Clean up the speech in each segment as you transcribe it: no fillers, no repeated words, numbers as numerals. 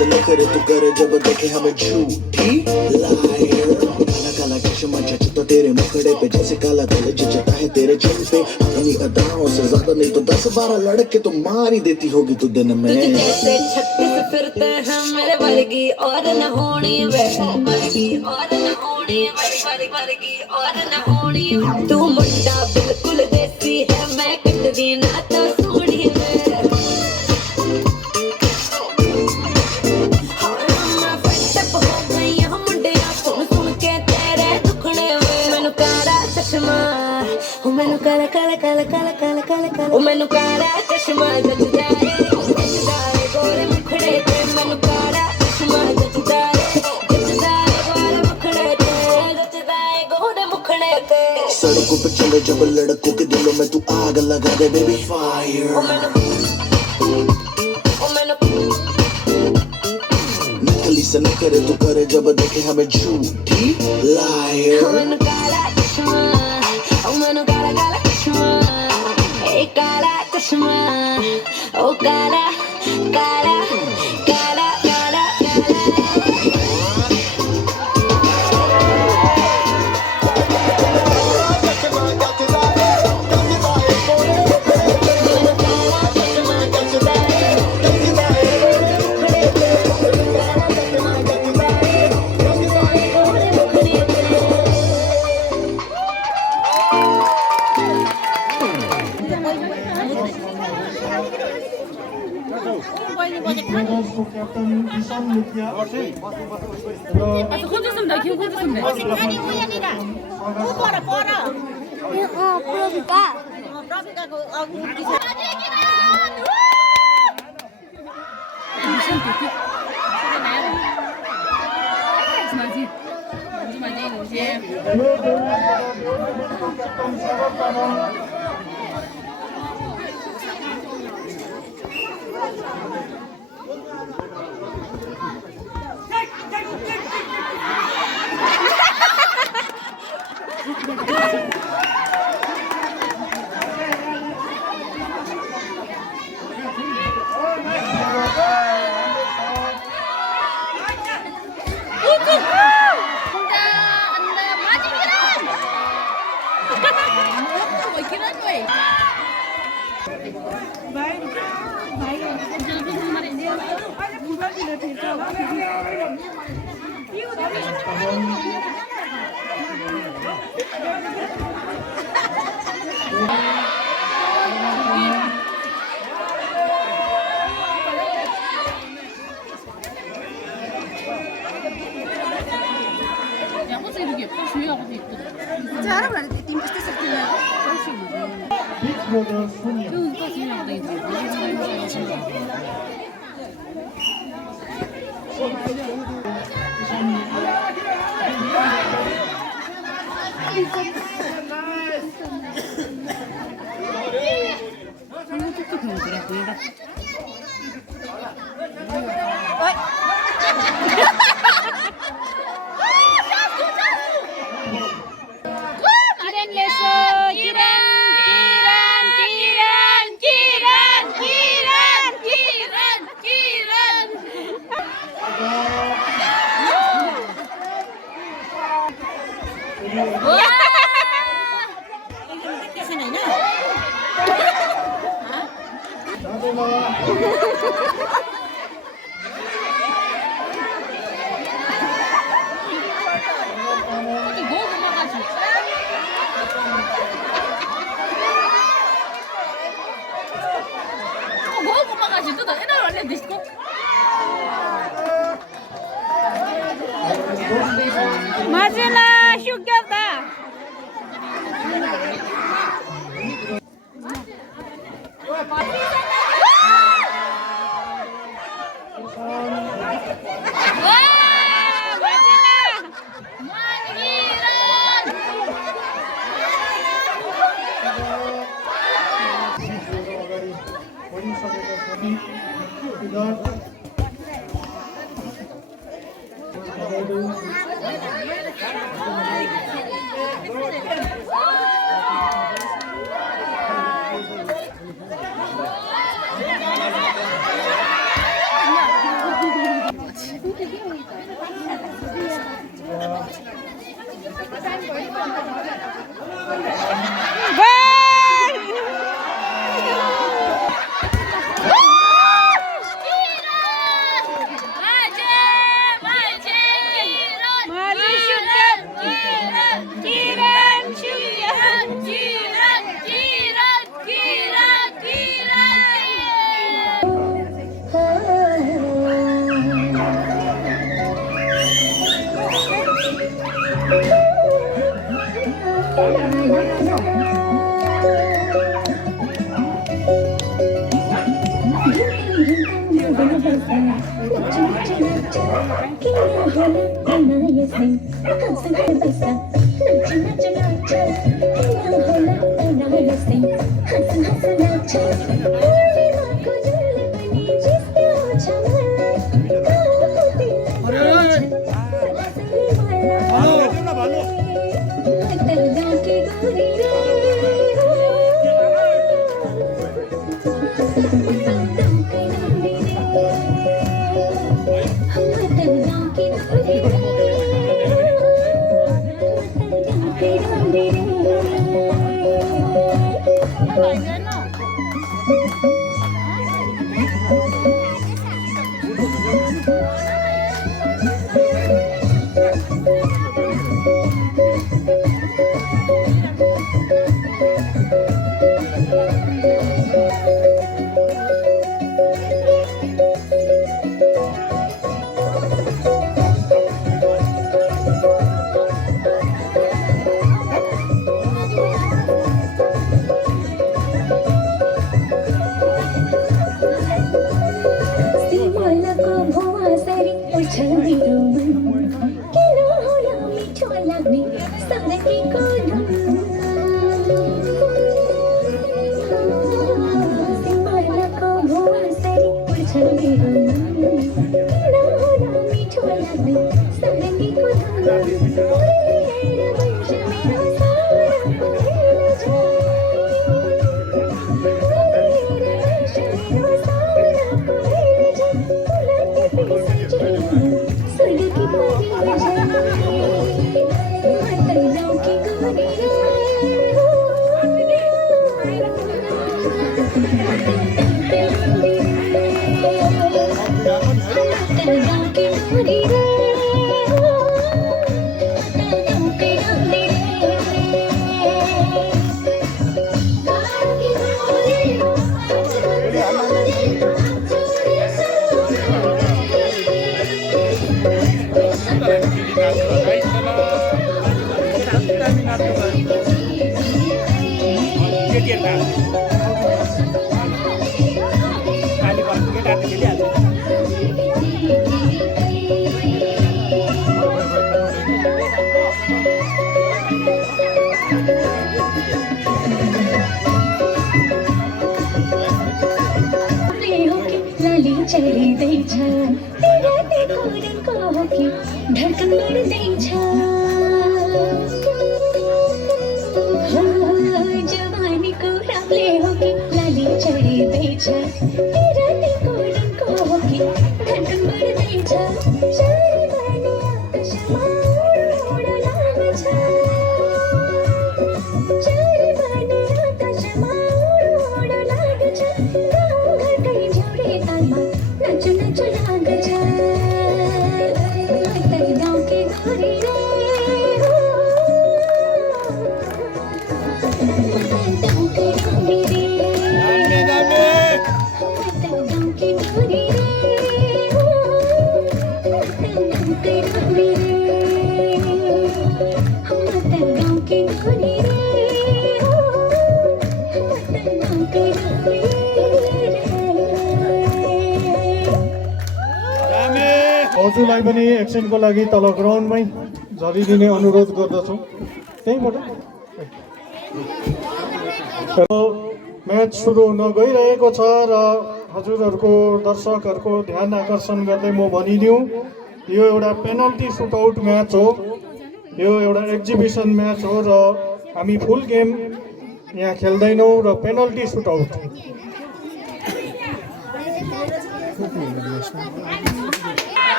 से न करे तू करे जब देखे हमें झूठी लायर काला काला चश्मा जचता तेरे मुखड़े पे जैसे काला तिल जचता है तेरे चिन पे अपनी अदाओं से ज्यादा नहीं तो 10-12 लड़के तो मार ही देती होगी तू दिन में तुझे जैसे 36 फिरते हैं मेरे वर्गी और न होनी वे वर्गी और न होनी वर्गी और न होनी तू मुंडा बिल्कुल देसी है मैं कटदी ना तो सूढ़ी वे मैं फटप हो गई हूं मुंडिया सुन सुन के तेरे दुखड़े वे मैनू काला चश्मा ओ मैनू काला काला काला काला काला काला काला ओ मैनू काला चश्मा जचदा है गोरे मुखड़े ते मैनू काला चश्मा जचदा है गोरे मुखड़े ते जचदा है गोरे मुखड़े ते सड़कों पे चले जब लड़कों के दिलों में तू आग लगा दे बेबी फायर ओ मैनू नकली से न करे तू करे जब देखे हमें झूठी लायर ओ मैनू काला चश्मा ओ मैनू काला काला चश्मा ए काला चश्मा ओ काला काला काला काला 마지막 휴게다. धड़कन बढ़ जवानी को रावले होगी लाली चढ़ी देछ राती को डंको होगी धड़कन बढ़ देछ शायरी बने आकाश मार लाग छ शायरी बने आकाश मार लाग छ गाँव घर कहीं जोड़े तालमा नचु नचु लाग छ गाँव के गोरी रे हजुरलाई पनि एक्सनको लागि तल ग्राउन्डमै झरिदिने अनुरोध गर्दछु त्यहीँबाट म्याच सुरु हुन गइरहेको छ र हजुरहरूको दर्शकहरूको ध्यान आकर्षण गर्दै म भनिदिउँ यो एउटा पेनल्टी सुटआउट म्याच हो यो एउटा एक्जिबिसन म्याच हो र हामी फुल गेम यहाँ खेल्दैनौँ र पेनल्टी सुटआउट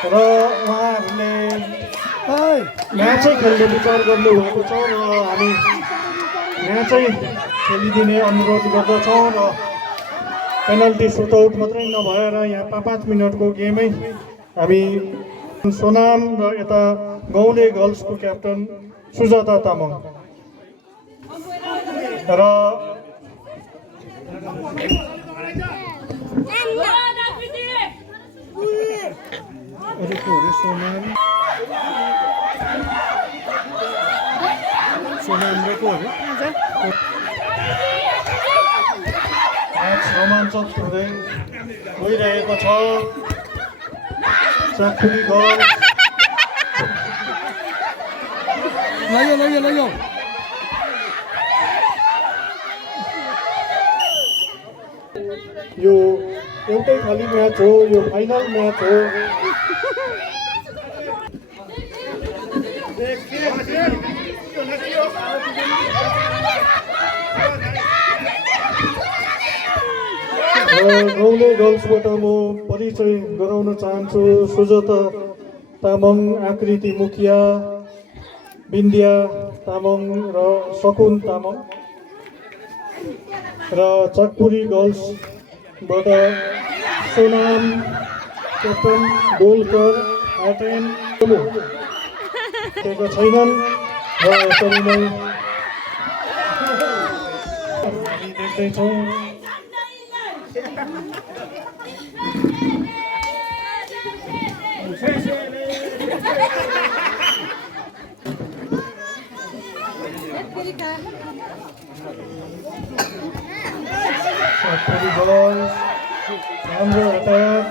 र उहाँहरूले म्याचै खेल्ने विचार गर्नुभएको छ र हामी म्याचै खेलिदिने अनुरोध गर्दछौँ र पेनल्टी सुटआउट मात्रै नभएर यहाँ 5 मिनटको गेमै हामी सोनाम र यता गाउँले गर्ल्सको क्याप्टन सुजाता तामाङ र म्याच रोमाञ्चक हुँदै गइरहेको छ चाखुरी गर्ल्स यो एउटै खाली म्याच हो यो फाइनल म्याच हो गाउँले गर्ल्सबाट म परिचय गराउन चाहन्छु सुजाता तामाङ आकृति मुखिया बिन्द्या तामाङ र सकुन तामाङ र चाकपुरी गर्ल्सबाट सोनाम क्याप्टन गोलकर आटेन छैनन् र यसरी नै हामी देख्दैछौँ चाकपुरी गर्ल्स राम्रो अट्याक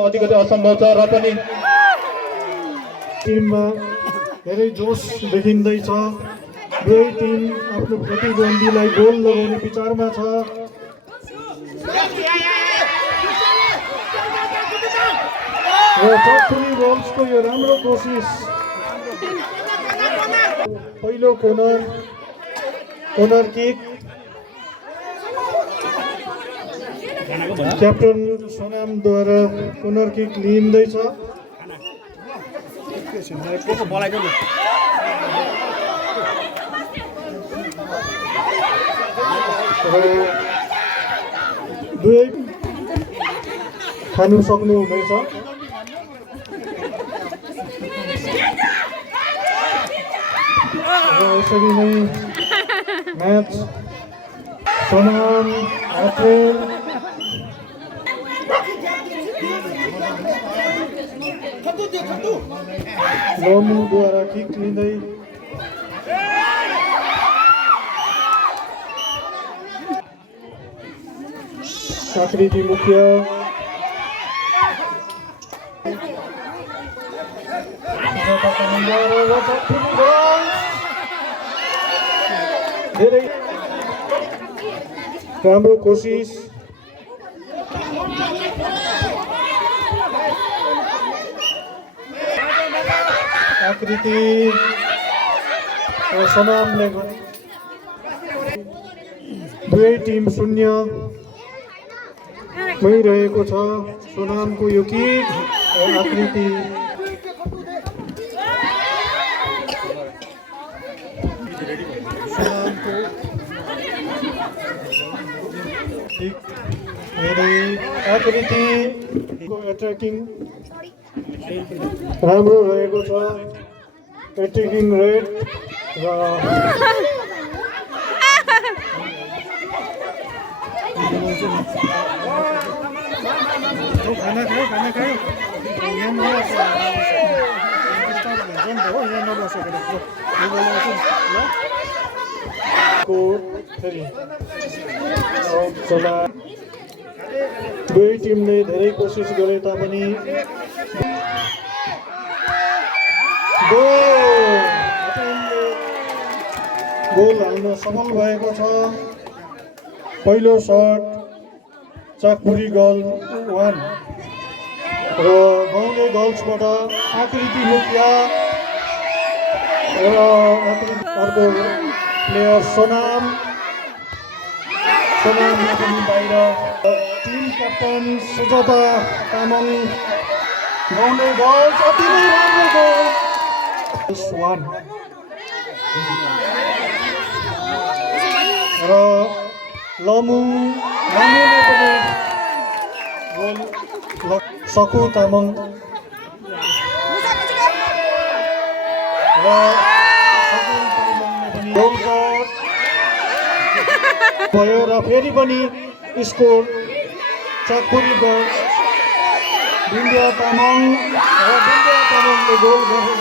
अलिकति असम्भव छ र पनि टिममा धेरै जोस देखिँदैछ दुवै टिम आफ्नो प्रतिद्वन्दीलाई गोल लगाउने विचारमा छ र चाकपुरी गर्ल्सको यो राम्रो कोसिस पहिलो कोर्नर किक क्याप्टन सोनामद्वारा कोर्नर किक लिइँदैछ दुवै खानु सक्नुहुनेछ र यसरी नै म्याच सोनाम एप्रिल लोमुद्वारा किक लिँदै आकृति मुखिया धेरै राम्रो कोसिस आकृति र सोनामले दुवै टिम 0 भइरहेको छ सोनामको यो किक आकृति सोनामको किक हेरी आकृतिको एट्याकिङ राम्रो रहेको छ एट्याकिङ रेट र खाना खायो यहाँ नबस्यो नि त हो यहाँ नबसेको फेरि दुवै टिमले धेरै कोसिस गरे तापनि गोल हाल्न सफल भएको छ पहिलो सट चाकपुरी गर्ल 1 र गाउँले गर्ल्सबाट आकृति मुखिया र अर्को प्लेयर सोनाम सोनाममा पनि बाहिर टिम क्याप्टन सुजाता तामाङ गाउने गोल अति नै राम्रो गोल 1 र लमुले पनि गोल सकु तामाङ र भयो र फेरि पनि स्कोर चाकुरी गोल बिन्द्या तामाङले गोल गरेर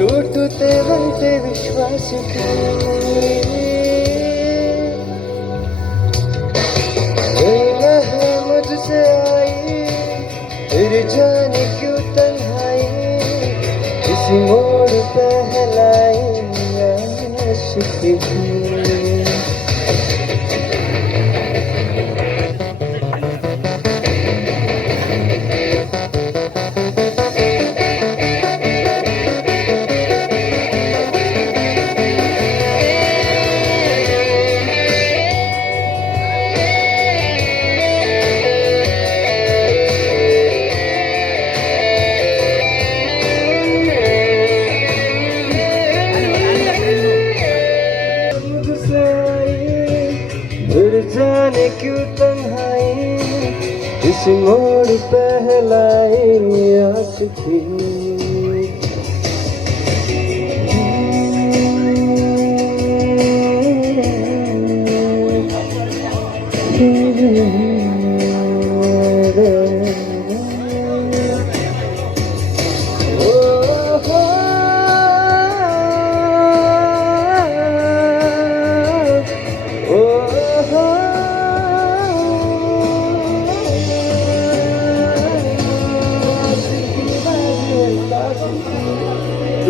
टूटते बनते विश्वास है मुझसे आई फिर जाने क्यों तन्हाई किसी मोड़ पे हिलाई आशिकी जाने क्यों तन्हाई इस मोड़ पे हिलाई आशिकी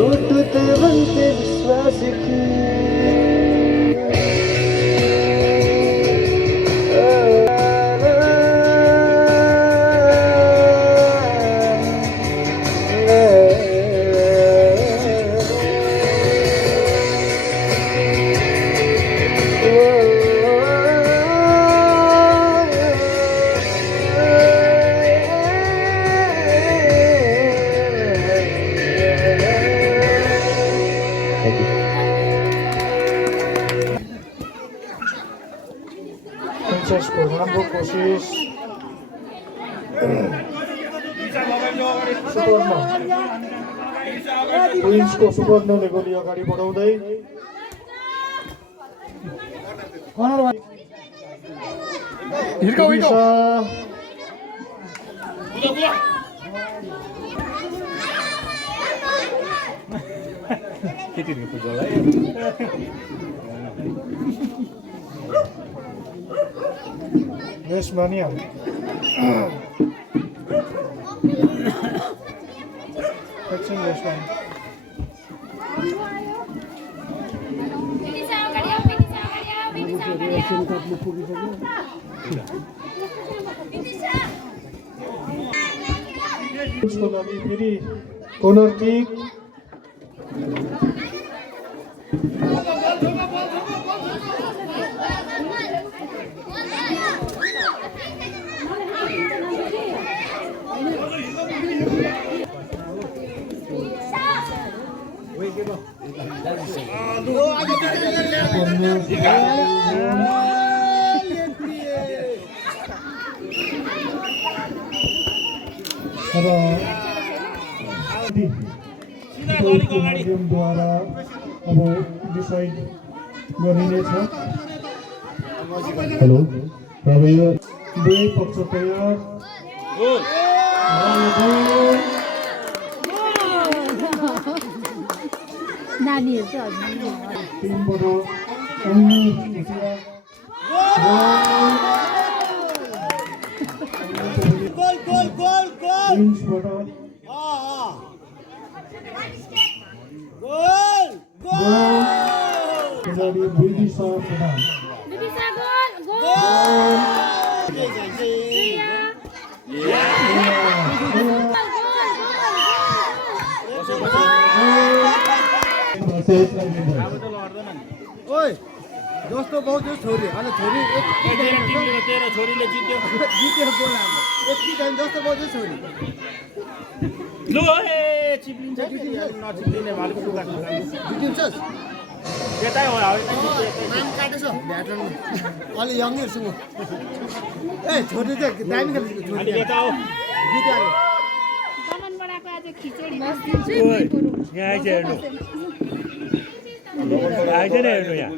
टूटते बनते विश्वास की प्रिन्सेसको राम्रो कोसिस सुपर्ण प्रिन्सको सुपर्णले गोली अगाडि बढाउँदै यसमा उसको लागि फेरि कोर्नर किक माध्यमद्वारा अब डिसाइड गरिनेछ हेलो र अब यो दुवै पक्ष तयार नानीहरू चाहिँ टिमबाट ओए जस्तो बहु जो छोरी अनि छोरी तेरो छोरीले जित्यो गोल हाम्रो यति टाइम जस्तो बहु जो छोरी लु ए चिप्लिन्छ नचिप्लिने भालुको टुक्रा जितिन्छस् यतै हो नाम काटेछ भ्याटन अलि यङहरूसँग ए छोरी चाहिँ दामी खेल्छ छोरी यता हो जित्यो दमनबडाको आज खिचडी यहाँ आइज हेर्नु आइज नै हेर्नु यहाँ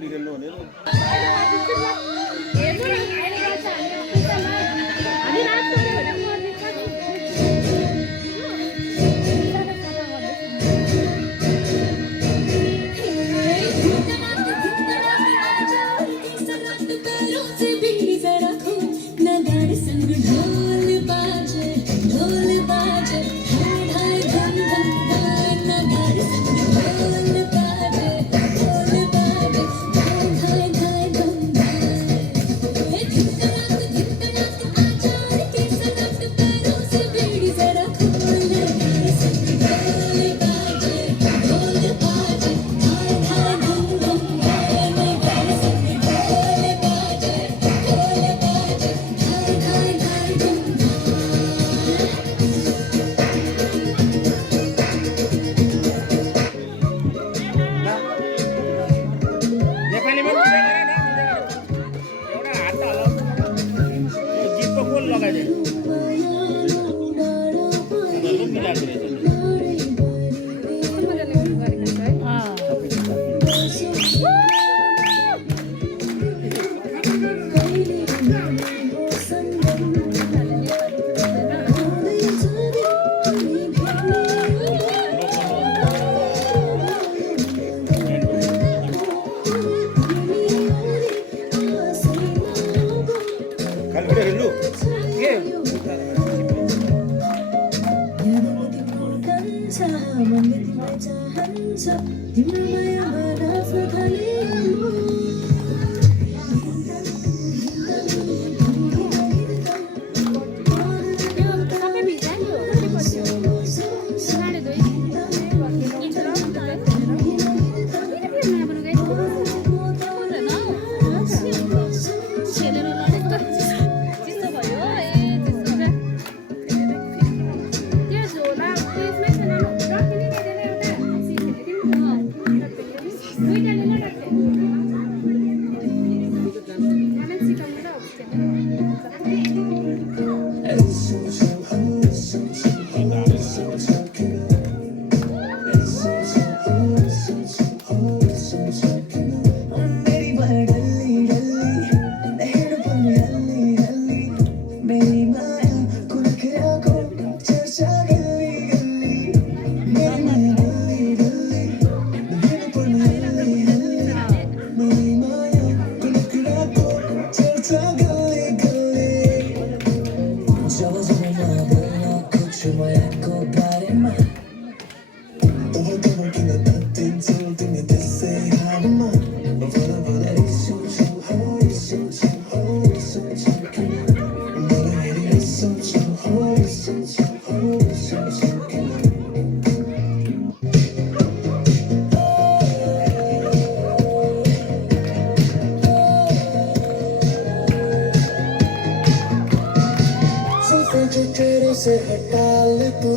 हटा ले तू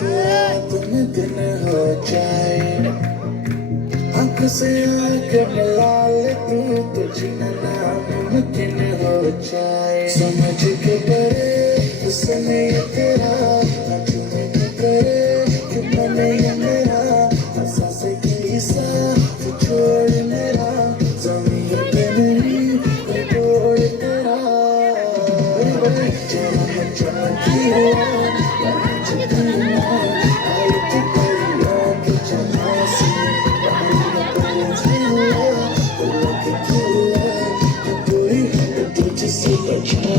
तेरा दिन हो जाए आँख से आँख मिला ले तू जीना नामुमकिन हो जाए समझ के परे समय तेरा न छूने के करे कि मैंने ये मेरा हंसा से कैसा छोड़ मेरा जमीन पे नहीं कोई तोड़ तेरा चमकी हुआ Just